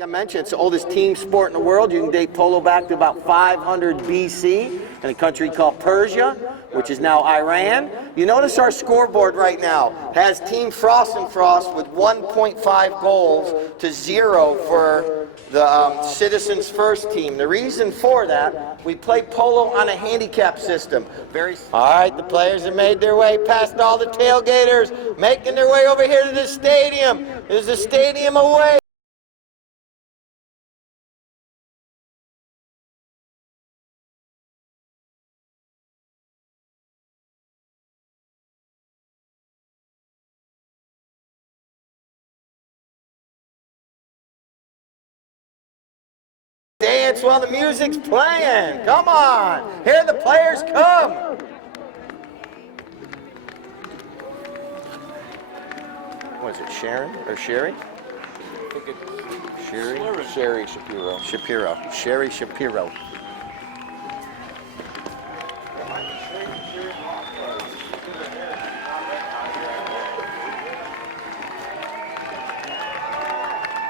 Like I mentioned, it's the oldest team sport in the world. You can date polo back to about 500 BC in a country called Persia, which is now Iran. You notice our scoreboard right now has Team Frost and Frost with 1.5 goals to 0 for the Citizens First team. The reason for that, we play polo on a handicap system. All right, the players have made their way past all the tailgaters, making their way over here to the stadium. There's the stadium away. Dance while the music's playing. Come on. Here the players come. What is it, Sharon or Sherry? I think it's Sherry Shapiro. Sherry Shapiro.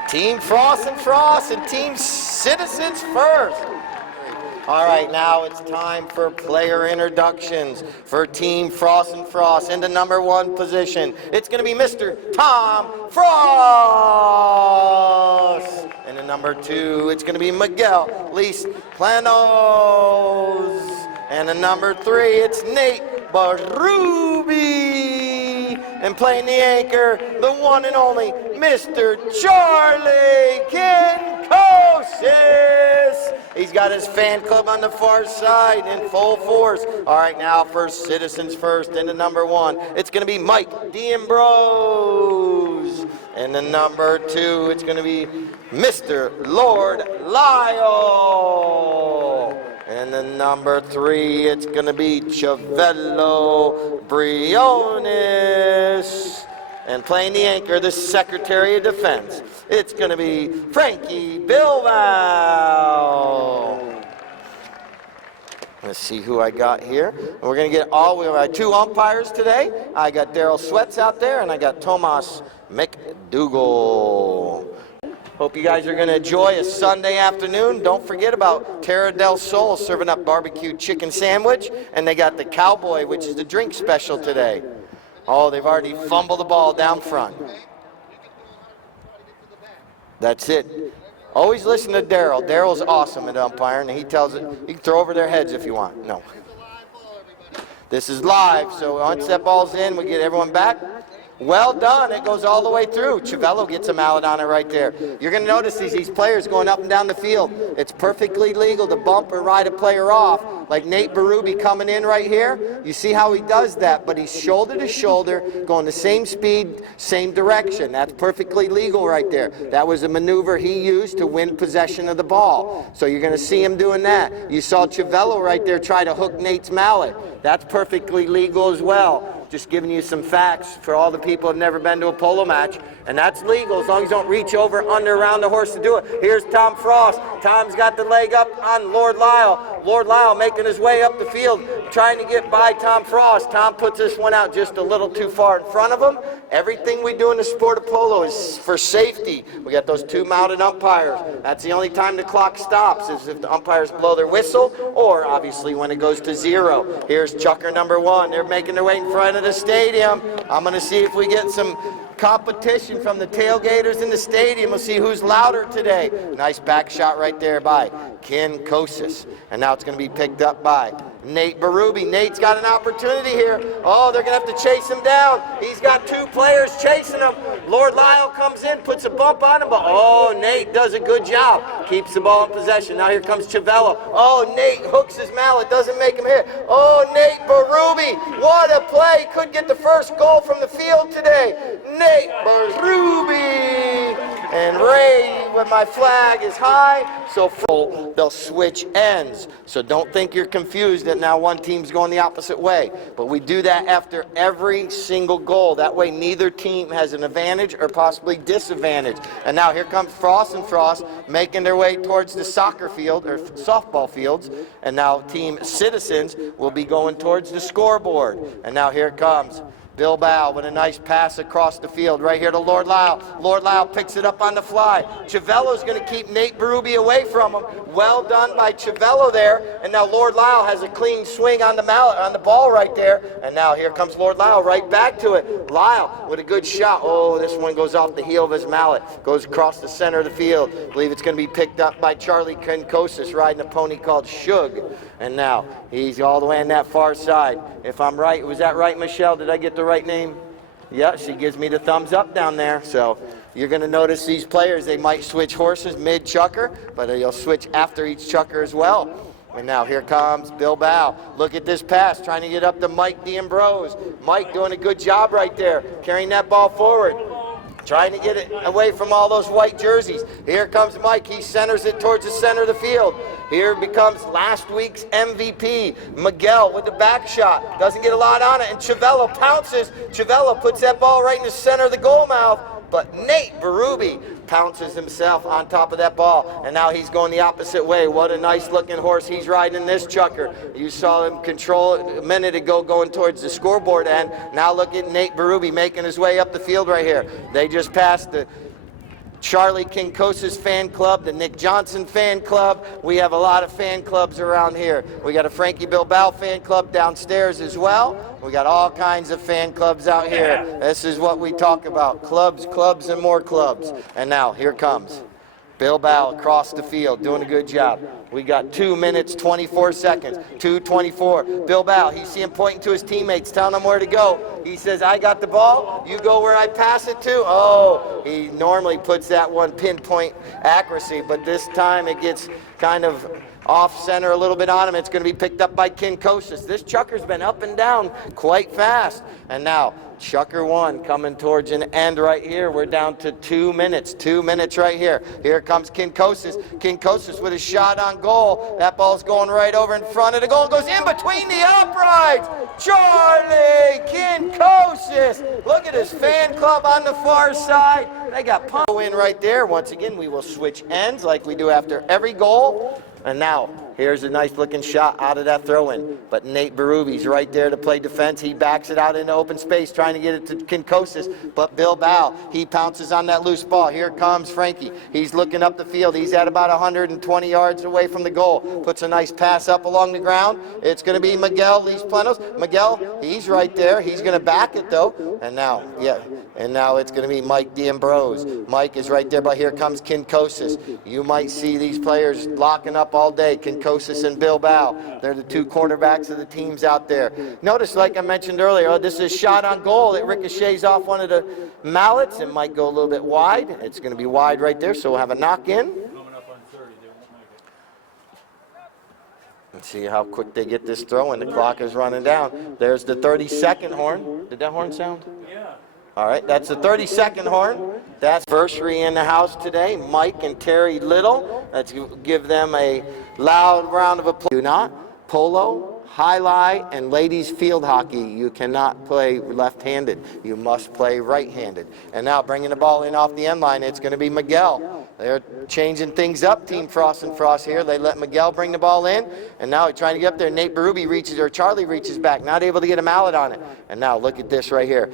Team Frost and Frost and Team Citizens First. All right, now it's time for player introductions for Team Frost and Frost. In the number 1 position, it's going to be Mr. Tom Frost. And the number 2, it's going to be Miguel Lis Planos. And the number 3, it's Nate Barubi. And playing the anchor, the one and only Mr. Charlie Kinkosis. He's got his fan club on the far side in full force. All right, now for Citizens First in the number 1, it's going to be Mike D'Ambrose. And the number 2, it's going to be Mr. Lord Lyle. And the number 3, it's going to be Chavello Briones. And playing the anchor, the Secretary of Defense, it's going to be Frankie Bilbao. Let's see who I got here. We're going to get we have 2 umpires today. I got Daryl Sweats out there, and I got Tomas McDougall. Hope you guys are going to enjoy a Sunday afternoon. Don't forget about Terra del Sol serving up barbecue chicken sandwich, and they got the Cowboy, which is the drink special today. Oh, they've already fumbled the ball down front. That's it. Always listen to Daryl. Daryl's awesome at umpiring, and he tells it. You can throw over their heads if you want. No. This is live, so once that ball's in, we get everyone back. Well done. It goes all the way through. Chavello gets a mallet on it right there. You're going to notice these players going up and down the field. It's perfectly legal to bump or ride a player off, like Nate Barubi coming in right here. You see how he does that, but he's shoulder to shoulder, going the same speed, same direction. That's perfectly legal right there. That was a maneuver he used to win possession of the ball. So you're going to see him doing that. You saw Chavello right there try to hook Nate's mallet. That's perfectly legal as well. Just giving you some facts for all the people who have never been to a polo match. And that's legal as long as you don't reach over, under, around the horse to do it. Here's Tom Frost. Tom's got the leg up on Lord Lyle. Lord Lyle making his way up the field, trying to get by Tom Frost. Tom puts this one out just a little too far in front of him. Everything we do in the sport of polo is for safety. We got those 2 mounted umpires. That's the only time the clock stops, is if the umpires blow their whistle, or obviously when it goes to 0. Here's chucker number 1. They're making their way in front of the stadium. I'm going to see if we get some competition from the tailgaters in the stadium. We'll see who's louder today. Nice back shot right there by Kinkosis. And now it's going to be picked up by Nate Barubi. Nate's got an opportunity here. Oh, they're going to have to chase him down. He's got 2 players chasing him. Lord Lyle comes in, puts a bump on him, but oh, Nate does a good job. Keeps the ball in possession. Now here comes Chavello. Oh, Nate hooks his mallet, doesn't make him hit. Oh, Nate Barubi, what a play. Could get the first goal from the field today. Nate Barubi. And Ray, with my flag, is high, so they'll switch ends. So don't think you're confused that now one team's going the opposite way. But we do that after every single goal. That way neither team has an advantage or possibly disadvantage. And now here comes Frost and Frost making their way towards the soccer field or softball fields. And now Team Citizens will be going towards the scoreboard. And now here comes Bilbao with a nice pass across the field right here to Lord Lyle. Lord Lyle picks it up on the fly. Chiavello's going to keep Nate Berube away from him. Well done by Chiavello there. And now Lord Lyle has a clean swing on the mallet, on the ball right there. And now here comes Lord Lyle right back to it. Lyle with a good shot. Oh, this one goes off the heel of his mallet. Goes across the center of the field. I believe it's going to be picked up by Charlie Kinkosis riding a pony called Shug. And now he's all the way on that far side. If I'm right, was that right, Michelle? Did I get the right name? Yeah, she gives me the thumbs up down there. So you're going to notice these players, they might switch horses mid-chucker, but they'll switch after each chucker as well. And now here comes Bilbao. Look at this pass, trying to get up to Mike D'Ambrose. Mike doing a good job right there, carrying that ball forward. Trying to get it away from all those white jerseys. Here comes Mike. He centers it towards the center of the field. Here becomes last week's MVP, Miguel with the back shot. Doesn't get a lot on it, and Chiavello pounces. Chiavello puts that ball right in the center of the goal mouth, but Nate Berube pounces himself on top of that ball, and now he's going the opposite way. What a nice looking horse he's riding in this chucker. You saw him control it a minute ago going towards the scoreboard end. Now look at Nate Berube making his way up the field right here. They just passed the Charlie Kinkosis fan club, the Nick Johnson fan club. We have a lot of fan clubs around here. We got a Frankie Bilbao fan club downstairs as well. We got all kinds of fan clubs out here. This is what we talk about. Clubs, clubs, and more clubs. And now here comes Bilbao across the field, doing a good job. We got 2 minutes, 24 seconds, 2:24. Bilbao, he's seeing pointing to his teammates, telling them where to go. He says, I got the ball, you go where I pass it to. Oh, he normally puts that one pinpoint accuracy, but this time it gets kind of off center a little bit on him. It's going to be picked up by Kinkosis. This chucker's been up and down quite fast. And now chucker one coming towards an end right here. We're down to 2 minutes. 2 minutes right here. Here comes Kinkosis. Kinkosis with a shot on goal. That ball's going right over in front of the goal. Goes in between the uprights. Charlie Kinkosis. Look at his fan club on the far side. They got Polo in right there. Once again, we will switch ends like we do after every goal. And now, here's a nice looking shot out of that throw-in. But Nate Berube's right there to play defense. He backs it out into open space, trying to get it to Kinkosis. But Bilbao, he pounces on that loose ball. Here comes Frankie. He's looking up the field. He's at about 120 yards away from the goal. Puts a nice pass up along the ground. It's going to be Miguel Lees Plenos. Miguel, he's right there. He's going to back it, though. And now, it's going to be Mike D'Ambrose. Mike is right there, but here comes Kinkosis. You might see these players locking up all day. Kinkosis and Bilbao. They're the two quarterbacks of the teams out there. Notice, like I mentioned earlier, this is a shot on goal. It ricochets off one of the mallets. It might go a little bit wide. It's going to be wide right there, so we'll have a knock in. Let's see how quick they get this throw, and the clock is running down. There's the 30-second horn. Did that horn sound? Yeah. All right, that's the 30-second horn. That's anniversary in the house today, Mike and Terry Little. Let's give them a loud round of applause. Do not polo, highlight, and ladies field hockey. You cannot play left-handed. You must play right-handed. And now bringing the ball in off the end line, it's going to be Miguel. They're changing things up, Team Frost and Frost here. They let Miguel bring the ball in, and now trying to get up there. Nate Berube reaches, or Charlie reaches back, not able to get a mallet on it. And now look at this right here.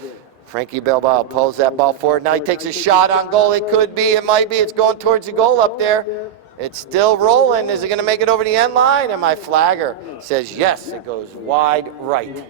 Frankie Bilbao pulls that ball forward. Now he takes a shot on goal. It could be, it might be. It's going towards the goal up there. It's still rolling. Is it going to make it over the end line? And my flagger says yes. It goes wide right.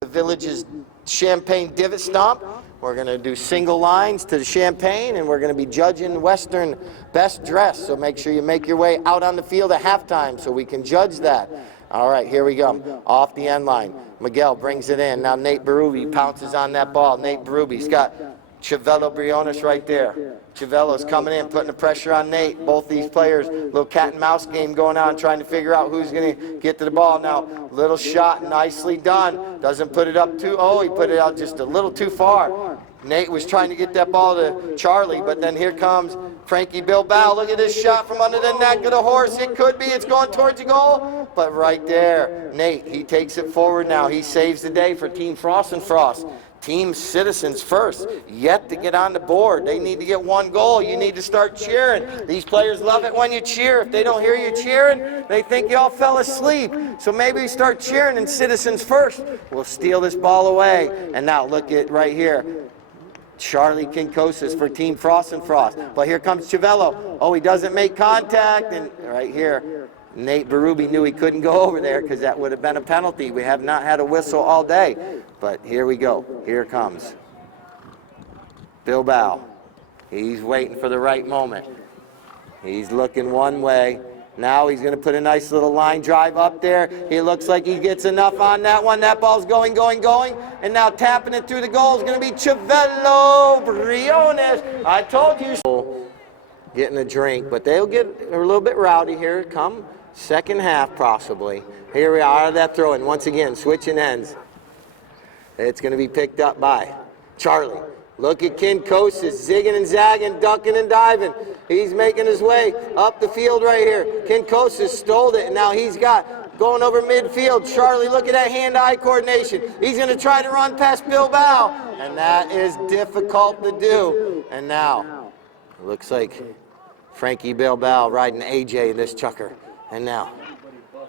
The Village's Champagne Divot Stomp. We're going to do single lines to the Champagne, and we're going to be judging Western best dress. So make sure you make your way out on the field at halftime so we can judge that. All right, here we go. Off the end line. Miguel brings it in. Now Nate Berube pounces on that ball. Nate Berube's got Chiavello Briones right there. Chiavello's coming in, putting the pressure on Nate. Both these players, little cat and mouse game going on, trying to figure out who's going to get to the ball. Now, little shot, nicely done. Doesn't put it up too, he put it out just a little too far. Nate was trying to get that ball to Charlie, but then here comes Frankie Bilbao. Look at this shot from under the neck of the horse. It could be. It's going towards the goal. but right there, Nate, he takes it forward now. He saves the day for Team Frost and Frost. Team Citizens first, yet to get on the board. They need to get one goal. You need to start cheering. These players love it when you cheer. If they don't hear you cheering, they think you all fell asleep. So maybe we start cheering, and Citizens first will steal this ball away. And now look at right here. Charlie Kinkosis for Team Frost and Frost. But here comes Chivello. Oh, he doesn't make contact. And right here, Nate Berube knew he couldn't go over there because that would have been a penalty. We have not had a whistle all day. But here we go. Here comes Bilbao. He's waiting for the right moment. He's looking one way. Now he's going to put a nice little line drive up there. He looks like he gets enough on that one. That ball's going. And now tapping it through the goal is going to be Chivello Briones. I told you. Getting a drink, but they'll get a little bit rowdy here. Come second half, possibly. Here we are, that throw-in. Once again, switching ends. It's going to be picked up by Charlie. Look at Kinkosis, zigging and zagging, ducking and diving. He's making his way up the field right here. Kinkosis stole it, and now he's got going over midfield. Charlie, look at that hand-eye coordination. He's going to try to run past Bilbao, and that is difficult to do. And now, it looks like Frankie Bilbao riding AJ in this chucker. And now,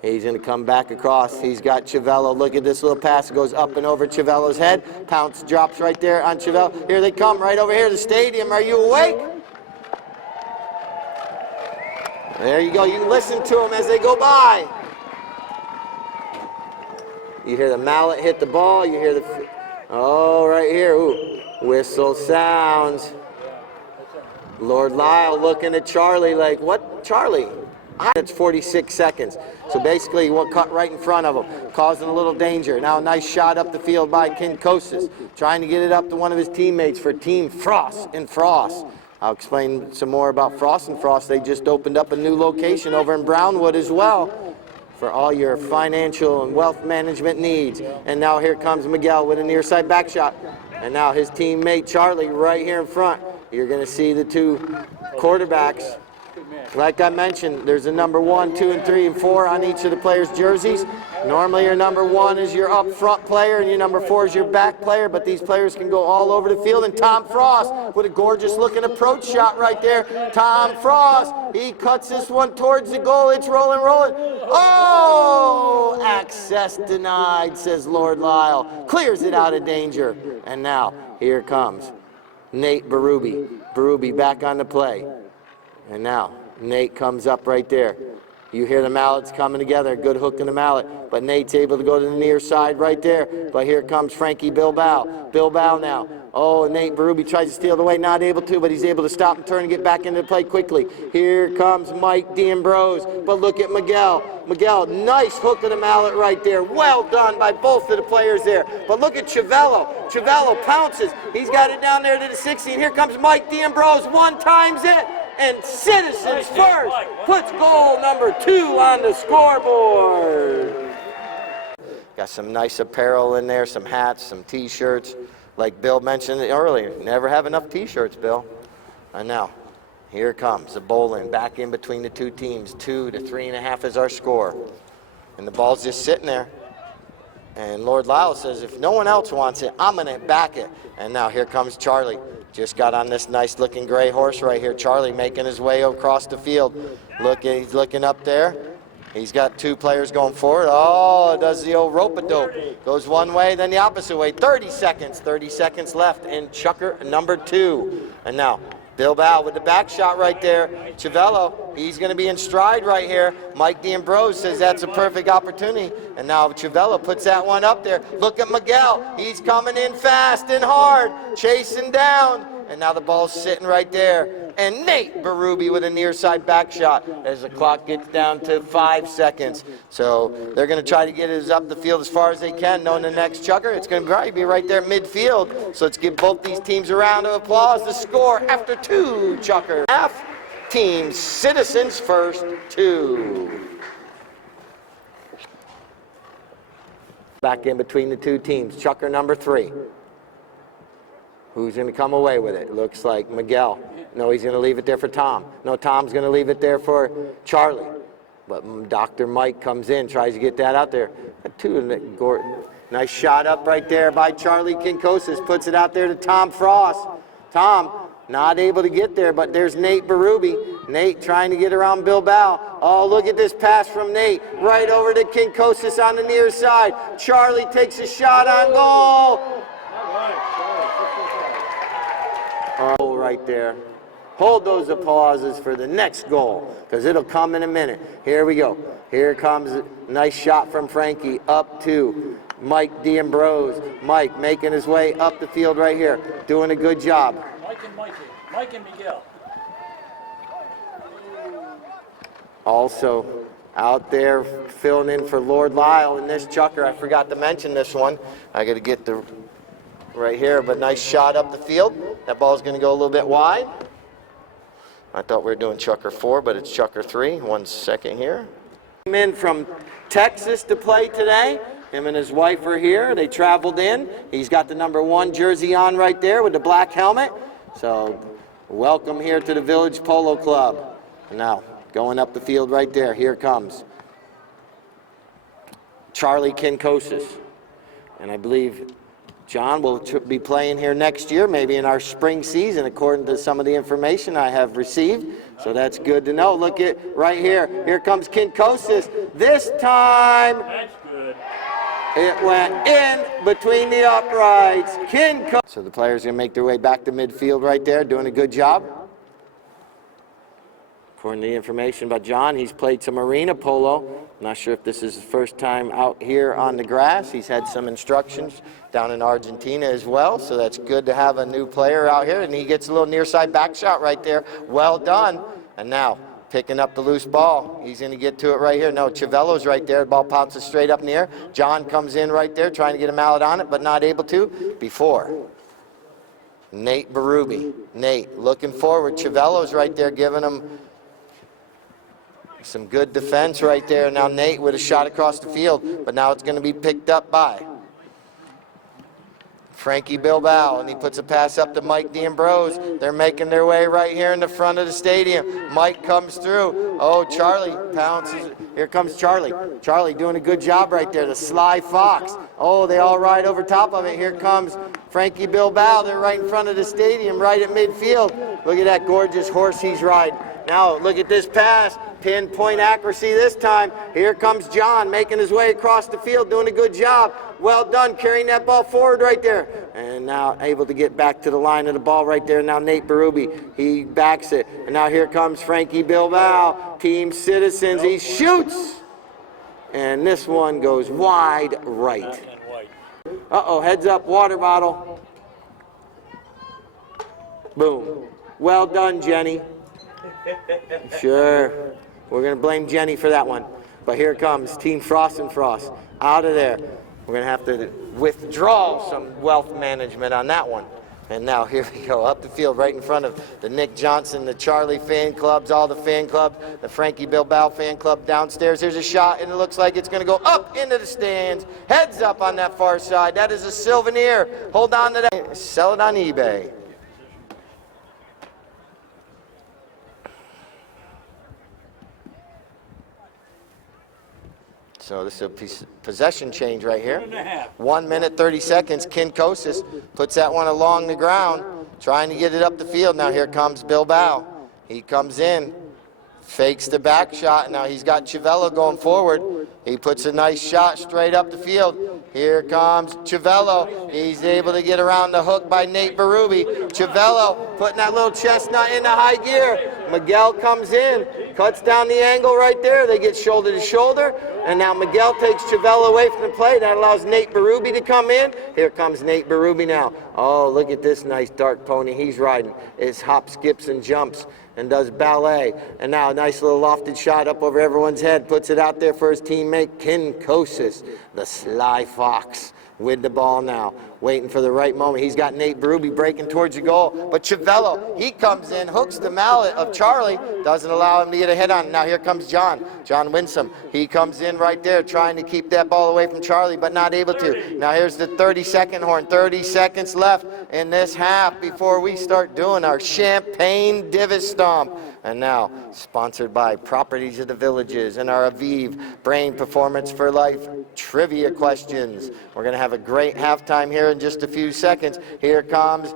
he's going to come back across. He's got Chivello. Look at this little pass. It goes up and over Chivello's head. Pounce drops right there on Chivello. Here they come, right over here, the stadium. Are you awake? There you go. You can listen to them as they go by. You hear the mallet hit the ball. You hear the... Oh, right here. Ooh. Whistle sounds. Lord Lyle looking at Charlie like, what, Charlie? It's 46 seconds. So basically, we'll cut right in front of him, causing a little danger. Now a nice shot up the field by Kinkosis, trying to get it up to one of his teammates for Team Frost and Frost. I'll explain some more about Frost and Frost. They just opened up a new location over in Brownwood as well for all your financial and wealth management needs. And now here comes Miguel with a near side back shot. And now his teammate Charlie right here in front. You're going to see the two quarterbacks. Like I mentioned, there's a number 1, 2, and 3, and 4 on each of the players' jerseys. Normally your number 1 is your up front player and your number 4 is your back player, but these players can go all over the field. And Tom Frost with a gorgeous looking approach shot right there. Tom Frost, he cuts this one towards the goal. It's rolling. Oh, access denied, says Lord Lyle. Clears it out of danger. And now here comes Nate Berube. Berube back on the play. And now Nate comes up right there. You hear the mallets coming together, good hook in the mallet, but Nate's able to go to the near side right there. But here comes Frankie Bilbao. Bilbao now. Oh, Nate Berube tries to steal it away, not able to, but he's able to stop and turn and get back into the play quickly. Here comes Mike D'Ambrose, but look at Miguel. Miguel, nice hook of the mallet right there. Well done by both of the players there. But look at Chivello. Chivello pounces. He's got it down there to the 60, and here comes Mike D'Ambrose. One times it. And Citizens first puts goal number 2 on the scoreboard. Got some nice apparel in there, some hats, some t-shirts. Like Bill mentioned earlier, never have enough t-shirts, Bill. And now, here comes the bowling back in between the two teams. 2 to 3.5 is our score. And the ball's just sitting there. And Lord Lyle says, if no one else wants it, I'm going to back it. And now here comes Charlie. Just got on this nice looking gray horse right here. Charlie making his way across the field. He's looking up there. He's got 2 players going forward. Oh, does the old rope-a-dope. Goes one way, then the opposite way. 30 seconds left in chucker number 2. And now Bilbao with the back shot right there. Chivello, he's going to be in stride right here. Mike D'Ambrose says that's a perfect opportunity. And now Chivello puts that one up there. Look at Miguel. He's coming in fast and hard, chasing down. And now the ball's sitting right there. And Nate Berube with a near side back shot as the clock gets down to 5 seconds. So they're going to try to get it up the field as far as they can, knowing the next chucker. It's going to probably be right there midfield. So let's give both these teams a round of applause. The score after 2 chucker. Half team Citizens first, 2. Back in between the 2 teams. Chucker number 3. Who's going to come away with it? Looks like Miguel. No, he's going to leave it there for Tom. No, Tom's going to leave it there for Charlie. But Dr. Mike comes in, tries to get that out there. Nice shot up right there by Charlie Kinkosis. Puts it out there to Tom Frost. Tom not able to get there, but there's Nate Berube. Nate trying to get around Bilbao. Oh, look at this pass from Nate. Right over to Kinkosis on the near side. Charlie takes a shot on goal. Oh, right there. Hold those applauses for the next goal, because it'll come in a minute. Here we go. Here comes a nice shot from Frankie up to Mike D'Ambrose. Mike making his way up the field right here, doing a good job. Mike and Miguel. Also out there filling in for Lord Lyle in this chucker. I forgot to mention this one. I got to get the right here, but nice shot up the field. That ball's going to go a little bit wide. I thought we were doing chucker 4, but it's chucker 3. 1 second here. Came in from Texas to play today. Him and his wife are here. They traveled in. He's got the number 1 jersey on right there with the black helmet. So welcome here to the Village Polo Club. Now going up the field right there. Here comes Charlie Kinkosis. And I believe John will be playing here next year, maybe in our spring season, according to some of the information I have received. So that's good to know. Look at right here. Here comes Kinkosis. This time, That's good. it went in between the uprights. Kinkosis. So the players are going to make their way back to midfield right there, doing a good job. According to the information about John, he's played some arena polo. Not sure if this is his first time out here on the grass. He's had some instructions down in Argentina as well, so that's good to have a new player out here. And he gets a little near side back shot right there. Well done. And now picking up the loose ball. He's going to get to it right here. No, Chivello's right there. The ball bounces straight up in the air. John comes in right there trying to get a mallet on it, but not able to. Before Nate Berube. Nate looking forward. Chivello's right there giving him some good defense right there. Now Nate with a shot across the field, but now it's going to be picked up by Frankie Bilbao, and he puts a pass up to Mike D'Ambrose. They're making their way right here in the front of the stadium. Mike comes through. Oh, Charlie pounces. Here comes Charlie. Charlie doing a good job right there. The Sly Fox. Oh, they all ride over top of it. Here comes Frankie Bilbao. They're right in front of the stadium, right at midfield. Look at that gorgeous horse he's riding. Now look at this pass. Pinpoint accuracy this time. Here comes John making his way across the field, doing a good job. Well done, carrying that ball forward right there. And now able to get back to the line of the ball right there. Now Nate Berube, he backs it. And now here comes Frankie Bilbao, Team Citizens. He shoots. And this one goes wide right. Uh-oh, heads up, water bottle. Boom. Well done, Jenny. Sure. We're going to blame Jenny for that one. But here comes Team Frost and Frost out of there. We're going to have to withdraw some wealth management on that one. And now here we go, up the field right in front of the Nick Johnson, the Charlie fan clubs, all the fan clubs, the Frankie Bilbao fan club downstairs. There's a shot, and it looks like it's going to go up into the stands. Heads up on that far side. That is a souvenir. Hold on to that. Sell it on eBay. So this is a possession change right here. 1 minute, 30 seconds. Kinkosis puts that one along the ground, trying to get it up the field. Now here comes Bilbao. He comes in, fakes the back shot. Now he's got Chivello going forward. He puts a nice shot straight up the field. Here comes Chivello. He's able to get around the hook by Nate Berube. Chivello putting that little chestnut into high gear. Miguel comes in, cuts down the angle right there. They get shoulder to shoulder. And now Miguel takes Chivello away from the play. That allows Nate Berube to come in. Here comes Nate Berube now. Oh, look at this nice dark pony he's riding. It hops, skips, and jumps and does ballet. And now a nice little lofted shot up over everyone's head. Puts it out there for his teammate, Kinkosis, the Sly Fox, with the ball now. waiting for the right moment. He's got Nate Berube breaking towards the goal, but Civello, he comes in, hooks the mallet of Charlie, doesn't allow him to get a hit on it. Now here comes John Winsome. He comes in right there trying to keep that ball away from Charlie, but not able to. Now here's the 30-second horn, 30 seconds left in this half before we start doing our Champagne Divot Stomp. And now, sponsored by Properties of the Villages and our Aviv Brain Performance for Life trivia questions. We're going to have a great halftime here in just a few seconds. Here comes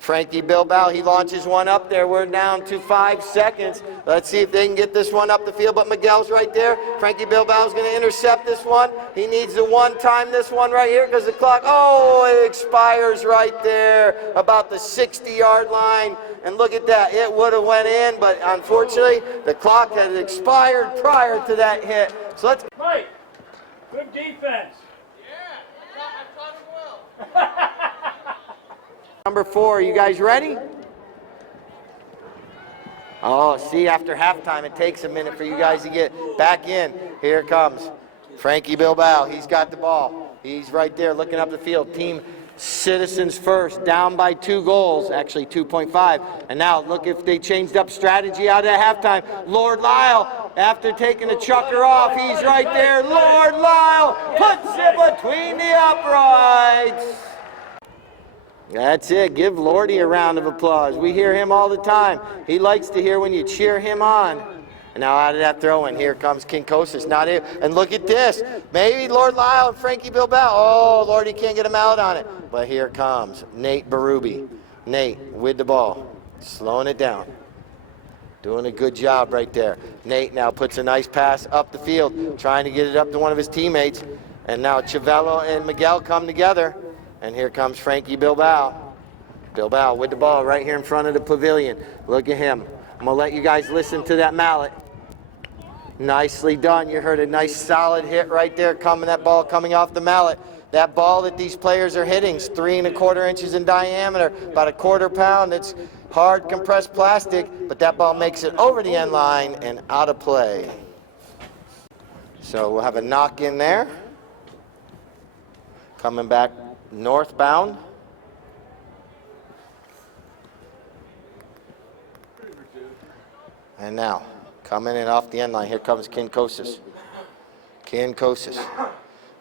Frankie Bilbao. He launches one up there. We're down to 5 seconds. Let's see if they can get this one up the field, but Miguel's right there. Frankie Bilbao's going to intercept this one. He needs to one-time this one right here because the clock, it expires right there about the 60-yard line. And look at that, it would have went in, but unfortunately, the clock had expired prior to that hit. So let's... Mike, good defense. Yeah, I thought it well. Number 4, you guys ready? Oh, see, after halftime, it takes a minute for you guys to get back in. Here comes Frankie Bilbao. He's got the ball. He's right there looking up the field. Team Citizens first, down by 2 goals, actually 2.5. And now look if they changed up strategy out at halftime. Lord Lyle, after taking a chucker off, he's right there. Lord Lyle puts it between the uprights. That's it. Give Lordy a round of applause. We hear him all the time. He likes to hear when you cheer him on. And now out of that throw in, here comes Kinkosis. Not here. And look at this. Maybe Lord Lyle and Frankie Bilbao. Oh, Lordy can't get him out on it. But here comes Nate Berube. Nate with the ball. Slowing it down. Doing a good job right there. Nate now puts a nice pass up the field, trying to get it up to one of his teammates. And now Civello and Miguel come together. And here comes Frankie Bilbao. Bilbao with the ball right here in front of the pavilion. Look at him. I'm going to let you guys listen to that mallet. Nicely done. You heard a nice solid hit right there, that ball coming off the mallet. That ball that these players are hitting is 3 1/4 inches in diameter, about a 1/4 pound. It's hard compressed plastic, but that ball makes it over the end line and out of play. So we'll have a knock in there. Coming back northbound. And now, coming in off the end line, here comes Kinkosis. Kinkosis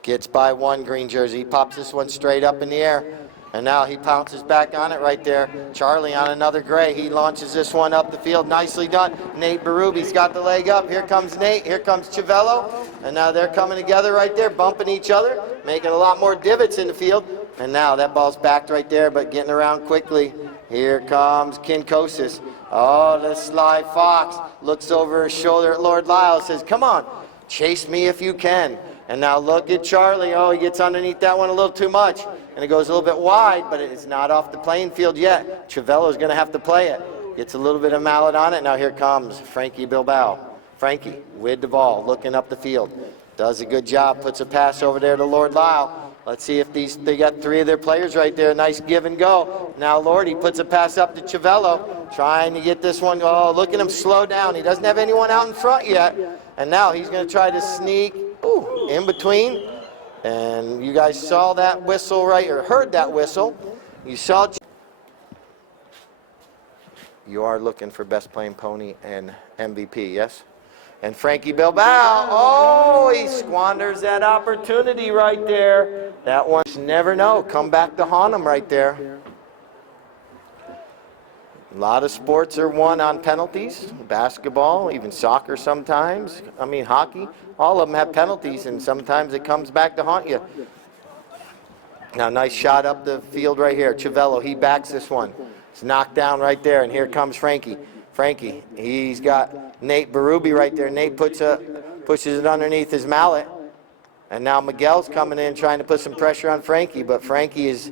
gets by 1 green jersey. He pops this one straight up in the air. And now he pounces back on it right there. Charlie on another gray. He launches this one up the field. Nicely done. Nate Berube's got the leg up. Here comes Nate. Here comes Civello. And now they're coming together right there, bumping each other, making a lot more divots in the field. And now that ball's backed right there, but getting around quickly. Here comes Kinkosis. Oh, the sly fox looks over his shoulder at Lord Lyle, says, come on, chase me if you can. And now look at Charlie. Oh, he gets underneath that one a little too much. And it goes a little bit wide, but it's not off the playing field yet. Civello's going to have to play it. Gets a little bit of mallet on it. Now here comes Frankie Bilbao. Frankie with the ball, looking up the field. Does a good job, puts a pass over there to Lord Lyle. Let's see if they got 3 of their players right there. Nice give and go. Now Lordy puts a pass up to Civello, trying to get this one. Oh, look at him slow down. He doesn't have anyone out in front yet. And now he's going to try to sneak in between. And you guys saw that whistle right, or heard that whistle. You saw. You are looking for best playing pony and MVP, yes? And Frankie Bilbao, he squanders that opportunity right there. That one, never know, come back to haunt him right there. A lot of sports are won on penalties, basketball, even soccer sometimes, hockey. All of them have penalties, and sometimes it comes back to haunt you. Now, nice shot up the field right here. Civello, he backs this one. It's knocked down right there, and here comes Frankie. Frankie, he's got Nate Berube right there. Nate pushes it underneath his mallet. And now Miguel's coming in trying to put some pressure on Frankie, but Frankie is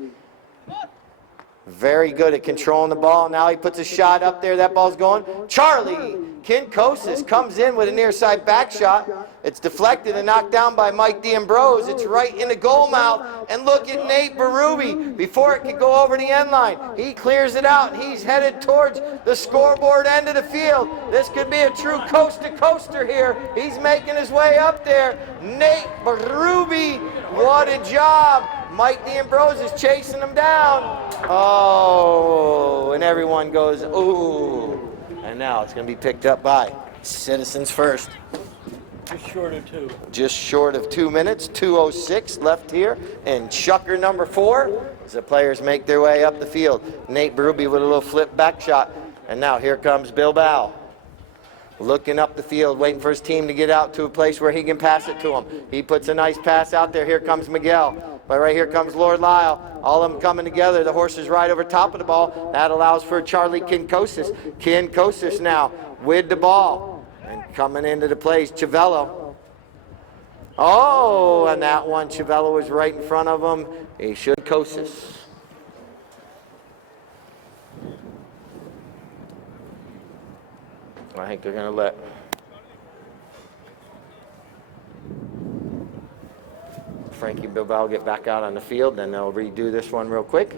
very good at controlling the ball. Now he puts a shot up there. That ball's going. Charlie Kinkosis comes in with a near side back shot. It's deflected and knocked down by Mike D'Ambrose. It's right in the goal mouth. And look at Nate Berube before it could go over the end line. He clears it out, and he's headed towards the scoreboard end of the field. This could be a true coast-to-coaster here. He's making his way up there. Nate Berube, what a job. Mike D'Ambrose is chasing him down. Oh, and everyone goes, ooh. And now it's going to be picked up by Citizens first. Just short of 2. Just short of 2 minutes, 2:06 left here. And chucker number 4 as the players make their way up the field. Nate Berube with a little flip back shot. And now here comes Bilbao. Looking up the field, waiting for his team to get out to a place where he can pass it to him. He puts a nice pass out there. Here comes Miguel. But right here comes Lord Lyle. All of them coming together. The horses right over top of the ball. That allows for Charlie Kinkosis. Kinkosis now with the ball. And coming into the place, Chiavello. Oh, and that one, Chiavello was right in front of him. He should Kinkosis. I think they're going to let Frankie Bilbao get back out on the field, then they'll redo this one real quick.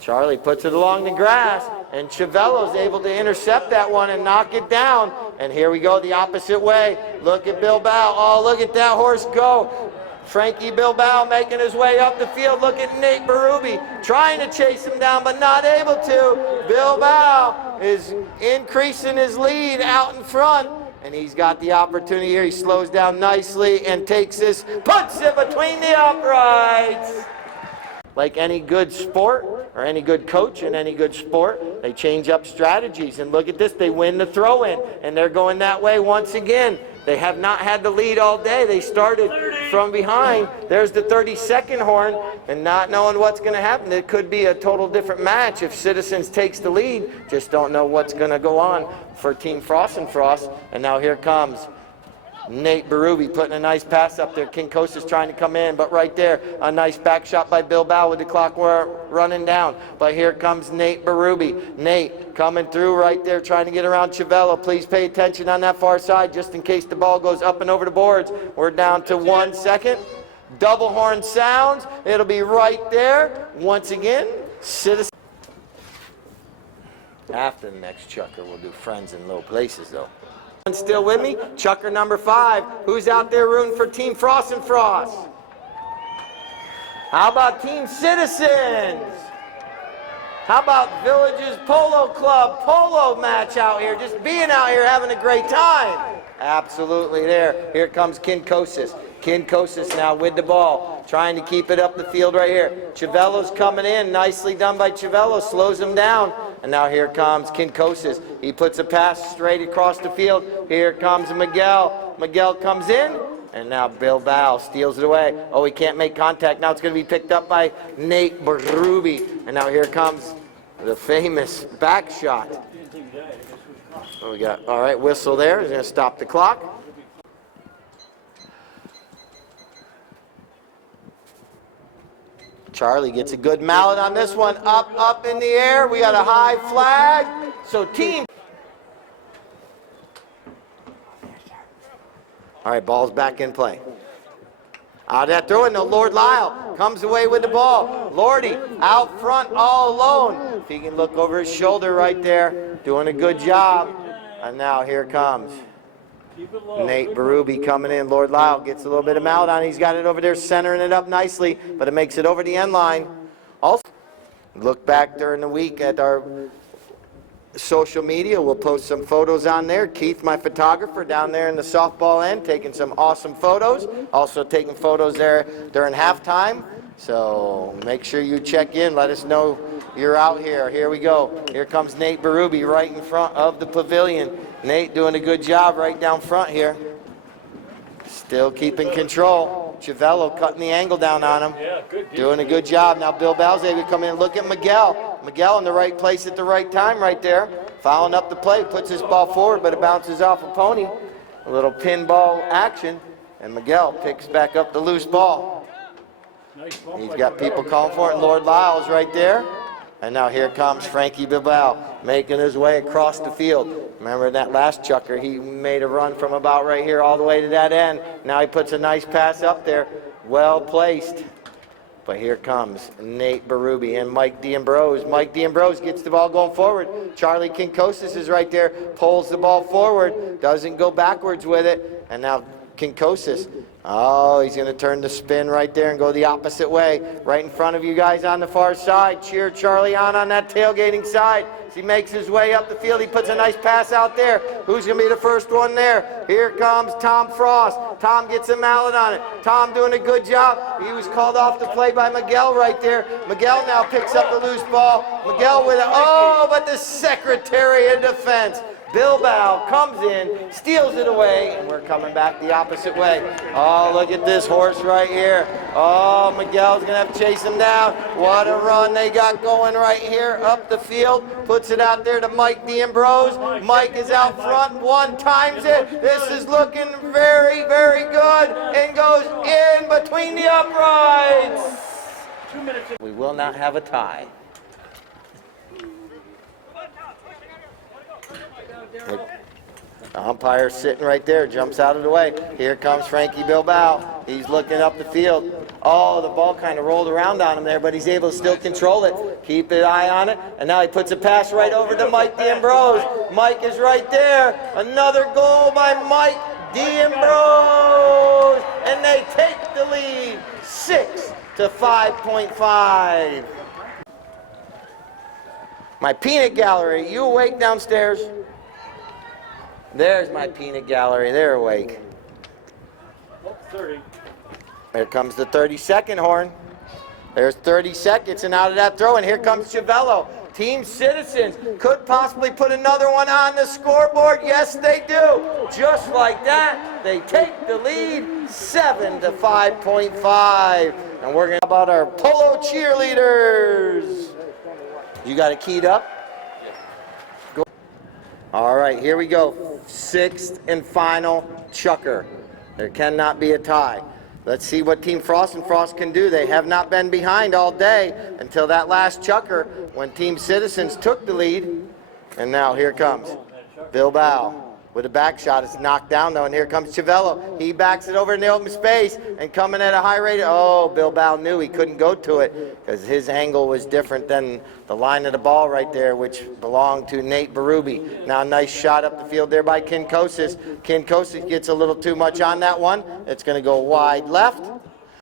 Charlie puts it along the grass, and Chiavello's able to intercept that one and knock it down. And here we go the opposite way. Look at Bilbao. Oh, look at that horse go. Frankie Bilbao making his way up the field. Look at Nate Berube trying to chase him down, but not able to. Bilbao is increasing his lead out in front, and he's got the opportunity here. He slows down nicely and takes this, puts it between the uprights. Like any good sport or any good coach in any good sport, they change up strategies. And look at this, they win the throw-in, and they're going that way once again. They have not had the lead all day. They started from behind. There's the 32nd horn, and not knowing what's going to happen. It could be a total different match if Citizens takes the lead. Just don't know what's going to go on for Team Frost and Frost. And now here comes Nate Berube putting a nice pass up there. Kinkosis trying to come in, but right there, a nice back shot by Bilbao with the clock running down. But here comes Nate Berube. Nate coming through right there, trying to get around Chiavello. Please pay attention on that far side, just in case the ball goes up and over the boards. We're down to 1 second. Double horn sounds. It'll be right there. Once again, Citizens. After the next chucker, we'll do friends in low places, though. Still with me? Chucker number 5. Who's out there rooting for Team Frost and Frost? How about Team Citizens? How about Village's Polo Club polo match out here? Just being out here having a great time. Absolutely there. Here comes Kinkosis. Kinkosis now with the ball, trying to keep it up the field right here. Chiavello's coming in. Nicely done by Chiavello. Slows him down. And now here comes Kinkosis. He puts a pass straight across the field. Here comes Miguel. Miguel comes in. And now Bilbao steals it away. Oh, he can't make contact. Now it's going to be picked up by Nate Berube. And now here comes the famous back shot. What we got? All right, whistle there. He's going to stop the clock. Charlie gets a good mallet on this one. Up in the air. We got a high flag. So team. All right, ball's back in play. Out of that throw in, Lord Lyle comes away with the ball. Lordy out front all alone. If he can look over his shoulder right there, doing a good job. And now here comes Nate Berube coming in. Lord Lyle gets a little bit of mallet on. He's got it over there, centering it up nicely, but it makes it over the end line. Also, look back during the week at our social media. We'll post some photos on there. Keith, my photographer, down there in the softball end, taking some awesome photos. Also taking photos there during halftime. So make sure you check in. Let us know you're out here. Here we go. Here comes Nate Berube right in front of the pavilion. Nate doing a good job right down front here. Still keeping control. Chiavello cutting the angle down on him. Doing a good job. Now Bilbao's able to come in and look at Miguel. Miguel in the right place at the right time right there. Fouling up the play. Puts his ball forward, but it bounces off a pony. A little pinball action. And Miguel picks back up the loose ball. He's got people calling for it. Lord Lyle's right there. And now here comes Frankie Bilbao making his way across the field. Remember in that last chucker, he made a run from about right here all the way to that end. Now he puts a nice pass up there. Well placed. But here comes Nate Berube and Mike D'Ambrose. Mike D'Ambrose gets the ball going forward. Charlie Kinkosis is right there, pulls the ball forward, doesn't go backwards with it. And now Kinkosis, oh, he's going to turn the spin right there and go the opposite way. Right in front of you guys on the far side. Cheer Charlie on that tailgating side. As he makes his way up the field, he puts a nice pass out there. Who's going to be the first one there? Here comes Tom Frost. Tom gets a mallet on it. Tom doing a good job. He was called off the play by Miguel right there. Miguel now picks up the loose ball. Miguel with it. Oh, but the Secretary of Defense, Bilbao, comes in, steals it away, and we're coming back the opposite way. Oh, look at this horse right here. Oh, Miguel's going to have to chase him down. What a run they got going right here up the field. Puts it out there to Mike D'Ambrose. Mike is out front, one times it. This is looking very, very good, and goes in between the uprights. We will not have a tie. The umpire sitting right there, jumps out of the way. Here comes Frankie Bilbao. He's looking up the field. Oh, the ball kind of rolled around on him there, but he's able to still control it. Keep an eye on it. And now he puts a pass right over to Mike D'Ambrose. Mike is right there. Another goal by Mike D'Ambrose. And they take the lead 6 to 5.5. My peanut gallery, you awake downstairs? There's my peanut gallery. They're awake. 30. Here comes the 30-second horn. There's 30 seconds, and out of that throw, and here comes Chavello. Team Citizens could possibly put another one on the scoreboard. Yes, they do. Just like that, they take the lead 7 to 5.5. And we're going to talk about our Polo cheerleaders. You got it keyed up? Go. All right, here we go. 6th and final chukker. There cannot be a tie. Let's see what Team Frost and Frost can do. They have not been behind all day until that last chukker when Team Citizens took the lead. And now here comes Bilbao with a back shot. It's knocked down though, and here comes Chavello. He backs it over in the open space and coming at a high rate. Oh, Bilbao knew he couldn't go to it because his angle was different than the line of the ball right there, which belonged to Nate Berube. Now a nice shot up the field there by Kinkosis. Kinkosis gets a little too much on that one. It's going to go wide left.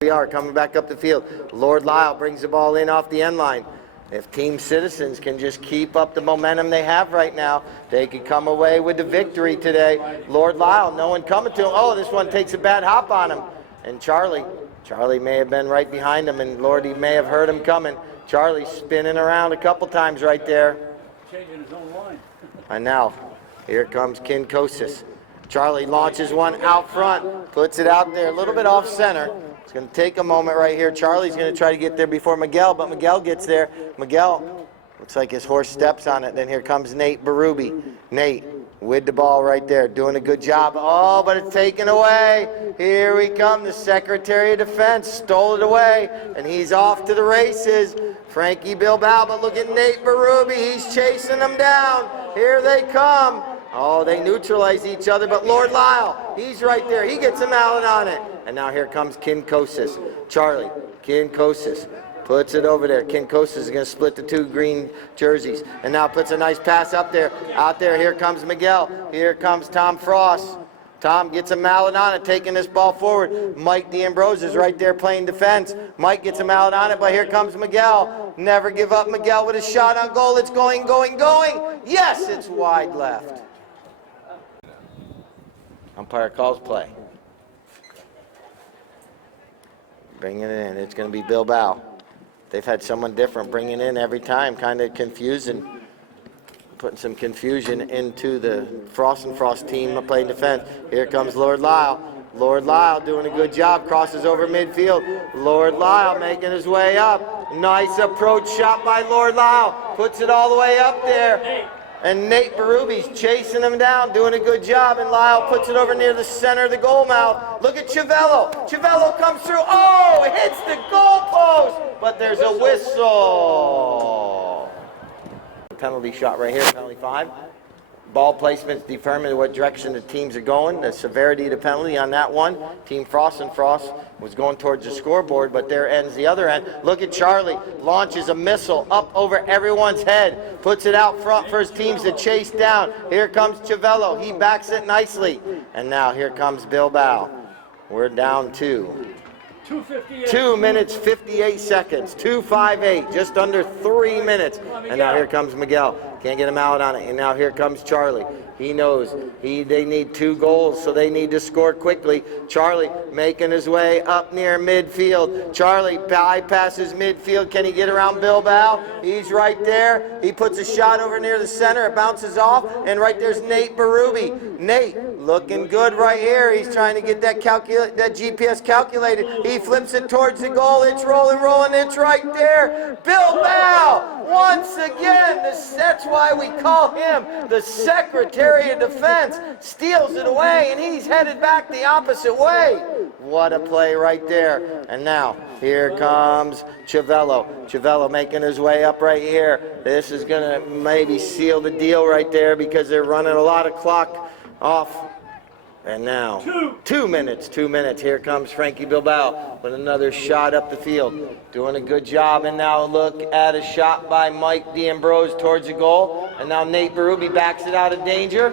We are coming back up the field. Lord Lyle brings the ball in off the end line. If Team Citizens can just keep up the momentum they have right now, they could come away with the victory today. Lord Lyle, no one coming to him. Oh, this one takes a bad hop on him. And Charlie may have been right behind him, and Lord, he may have heard him coming. Charlie spinning around a couple times right there. Changing his own line. And now, here comes Kinkosis. Charlie launches one out front, puts it out there a little bit off center. It's going to take a moment right here. Charlie's going to try to get there before Miguel, but Miguel gets there. Miguel, looks like his horse steps on it. Then here comes Nate Berube. Nate with the ball right there, doing a good job. Oh, but it's taken away. Here we come. The Secretary of Defense stole it away, and he's off to the races. Frankie Bilbao, but look at Nate Berube. He's chasing them down. Here they come. Oh, they neutralize each other, but Lord Lyle, he's right there. He gets a mallet on it. And now here comes Kinkosis. Charlie, Kinkosis puts it over there. Kinkosis is going to split the two green jerseys. And now puts a nice pass up there. Out there, here comes Miguel. Here comes Tom Frost. Tom gets a mallet on it, taking this ball forward. Mike D'Ambrose is right there playing defense. Mike gets a mallet on it, but here comes Miguel. Never give up, Miguel with a shot on goal. It's going, going, going. Yes, it's wide left. Umpire calls play. Bringing it in. It's going to be Bilbao. They've had someone different bringing in every time, kind of confusing, putting some confusion into the Frost and Frost team playing defense. Here comes Lord Lyle. Lord Lyle doing a good job, crosses over midfield. Lord Lyle making his way up. Nice approach shot by Lord Lyle. Puts it all the way up there. And Nate Berube's chasing him down, doing a good job, and Lyle puts it over near the center of the goal mouth. Look at Chavello. Chavello comes through. Oh, it hits the goalpost, but there's a whistle. Penalty shot right here, penalty 5. Ball placements determine what direction the teams are going, the severity of the penalty on that one. Team Frost and Frost was going towards the scoreboard, but there ends the other end. Look at Charlie, launches a missile up over everyone's head, puts it out front for his teams to chase down. Here comes Chavello, he backs it nicely. And now here comes Bilbao. We're down 2:58. 2 minutes, 58 seconds, 2:58, just under 3 minutes. And now here comes Miguel. Can't get him out on it. And now here comes Charlie. He knows they need 2 goals, so they need to score quickly. Charlie making his way up near midfield. Charlie bypasses midfield. Can he get around Bilbao? He's right there. He puts a shot over near the center. It bounces off, and right there's Nate Berube. Nate looking good right here. He's trying to get that GPS calculated. He flips it towards the goal. It's rolling. It's right there. Bilbao once again. That's why we call him the Secretary of Defense. Steals it away, and he's headed back the opposite way. What a play right there. And now here comes Chavello. Chavello making his way up right here. This is going to maybe seal the deal right there because they're running a lot of clock off. And now, 2 minutes. Here comes Frankie Bilbao with another shot up the field. Doing a good job. And now look at a shot by Mike D'Ambrose towards the goal. And now Nate Berube backs it out of danger.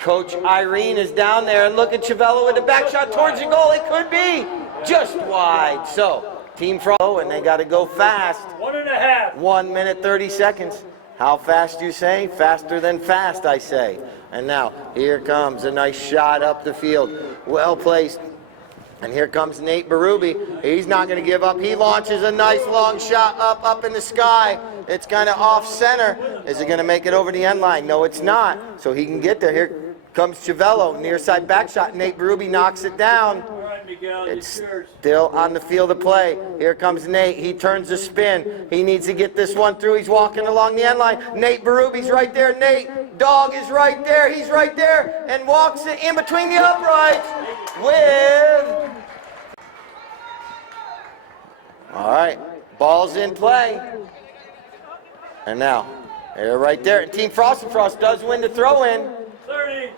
Coach Irene is down there. And look at Chavello with a back shot towards the goal. It could be just wide. So, Team Frost, and they got to go fast. 1.5. 1 minute, 30 seconds. How fast you say? Faster than fast, I say. And now, here comes a nice shot up the field. Well placed. And here comes Nate Berube. He's not going to give up. He launches a nice long shot up in the sky. It's kind of off center. Is it going to make it over the end line? No, it's not. So he can get there. Here comes Chavello. Near side back shot. Nate Berube knocks it down. It's still on the field of play. Here comes Nate. He turns the spin. He needs to get this one through. He's walking along the end line. Nate Berube's right there. Nate Dog is right there. He's right there and walks it in between the uprights with... All right. Ball's in play. And now, they're right there. And Team Frost and Frost does win the throw-in. 30.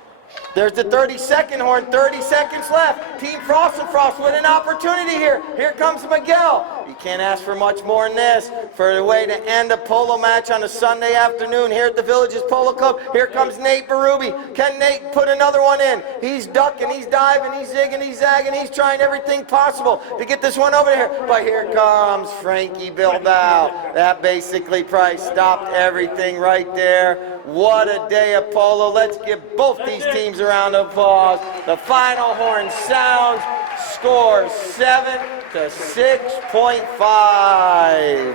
There's the 30-second horn, 30 seconds left. Team Frost and Frost with an opportunity here. Here comes Miguel. You can't ask for much more than this for a way to end a polo match on a Sunday afternoon here at the Villages Polo Club. Here comes Nate Berube. Can Nate put another one in? He's ducking, he's diving, he's zigging, he's zagging, he's trying everything possible to get this one over here. But here comes Frankie Bilbao. That basically probably stopped everything right there. What a day of polo. Let's give both these teams a round of applause. The final horn sounds. Score 7 to 6.5.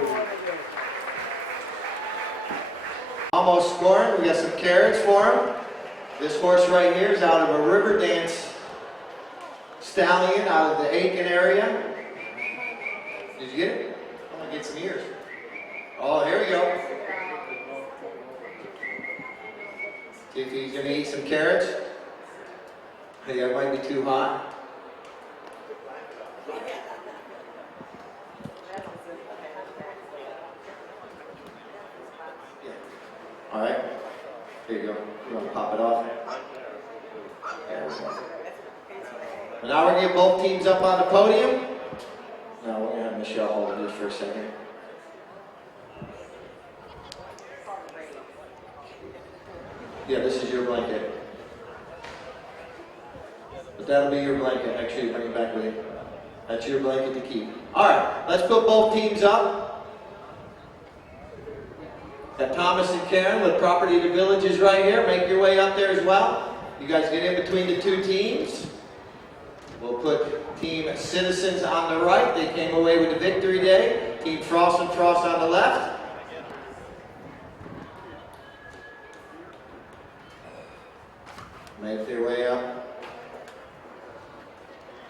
Almost scoring. We got some carrots for him. This horse right here is out of a River Dance stallion out of the Aiken area. Did you get it? I'm going to get some ears. Oh, here we go. See if he's going to eat some carrots. Hey, that might be too hot. All right. Here you go. You want to pop it off? And now we're going to get both teams up on the podium. Now we're going to have Michelle hold this for a second. Yeah, this is your blanket. But that'll be your blanket. Actually, bring it back with you. That's your blanket to keep. All right, let's put both teams up. Got Thomas and Karen with Property to Villages right here. Make your way up there as well. You guys get in between the two teams. We'll put Team Citizens on the right. They came away with the victory day. Team Frost and Frost on the left. Make their way up.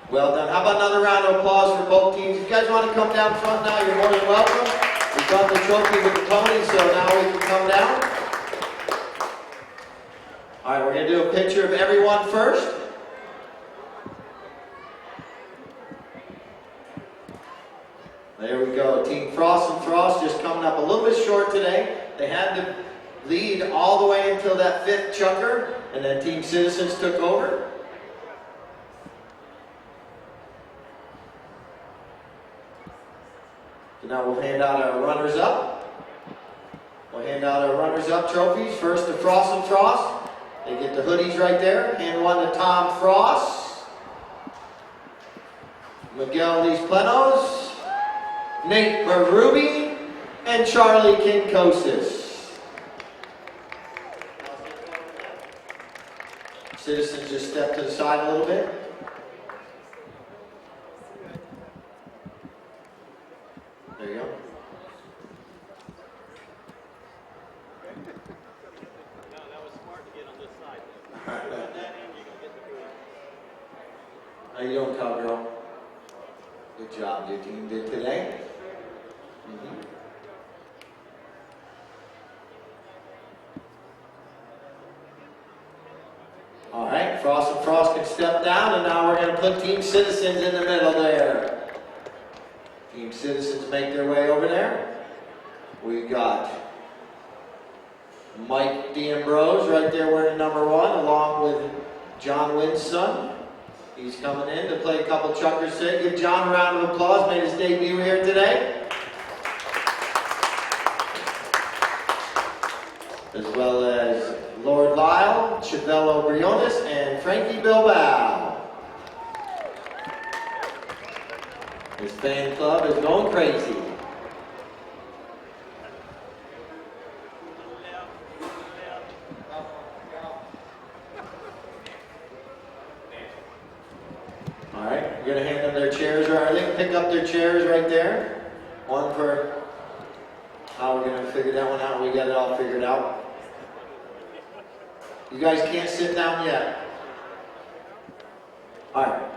Well done. How about another round of applause for both teams? If you guys want to come down front now, you're more than welcome. We got the trophy with the pony, so now we can come down. All right, we're going to do a picture of everyone first. There we go. Team Frost and Frost just coming up a little bit short today. They had to lead all the way until that fifth chucker, and then Team Citizens took over. So now we'll hand out our runners-up. We'll hand out our runners-up trophies. First to Frost and Frost. They get the hoodies right there. Hand one to Tom Frost. Miguel Lis Plenos. Nate Marubi. And Charlie Kinkosis. Citizens just step to the side a little bit. There you go. How you doing, cowgirl? Good job your team did today. All right, Frost and Frost can step down, and now we're going to put Team Citizens in the middle there. Team Citizens make their way over there. We've got Mike D'Ambrose right there wearing number 1, along with John Wynn's son. He's coming in to play a couple chuckers today. Give John a round of applause. Made his debut here today. As well as Lord Lyle, Chevelle Briones, and Frankie Bilbao. His fan club is going crazy. All right, we're going to hand them their chairs, or they can pick up their chairs right there. One for how we're going to figure that one out. We got it all figured out. You guys can't sit down yet. All right.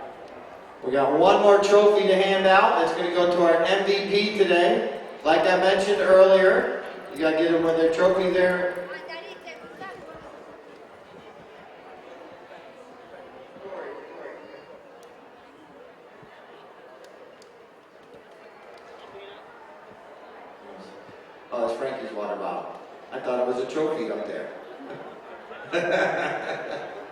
We got one more trophy to hand out. That's going to go to our MVP today. Like I mentioned earlier, you got to get them with their trophy there. Oh, it's Frankie's water bottle. I thought it was a trophy up there.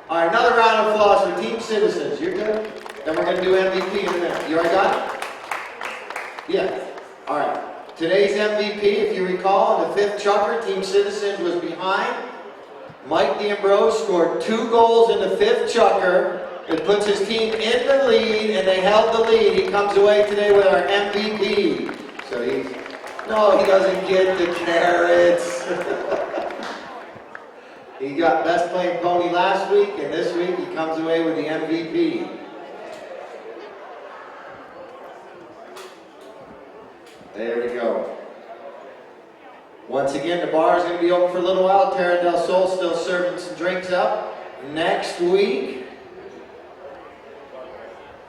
All right, another round of applause for Team Citizens. You're good? Then we're going to do MVP in a minute. You already got it? Yeah. All right. Today's MVP, if you recall, in the fifth chucker, Team Citizens was behind. Mike D'Ambrose scored 2 goals in the fifth chucker. It puts his team in the lead, and they held the lead. He comes away today with our MVP. So no, he doesn't get the carrots. He got best playing pony last week, and this week he comes away with the MVP. There we go. Once again, the bar is going to be open for a little while. Terra del Sol still serving some drinks up. Next week,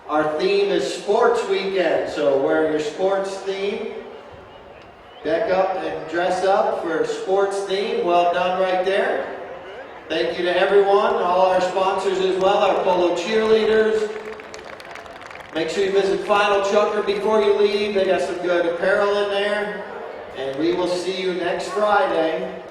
our theme is Sports Weekend. So wear your sports theme. Deck up and dress up for sports theme. Well done right there. Thank you to everyone, all our sponsors as well, our Polo cheerleaders. Make sure you visit Final Chucker before you leave. They got some good apparel in there. And we will see you next Friday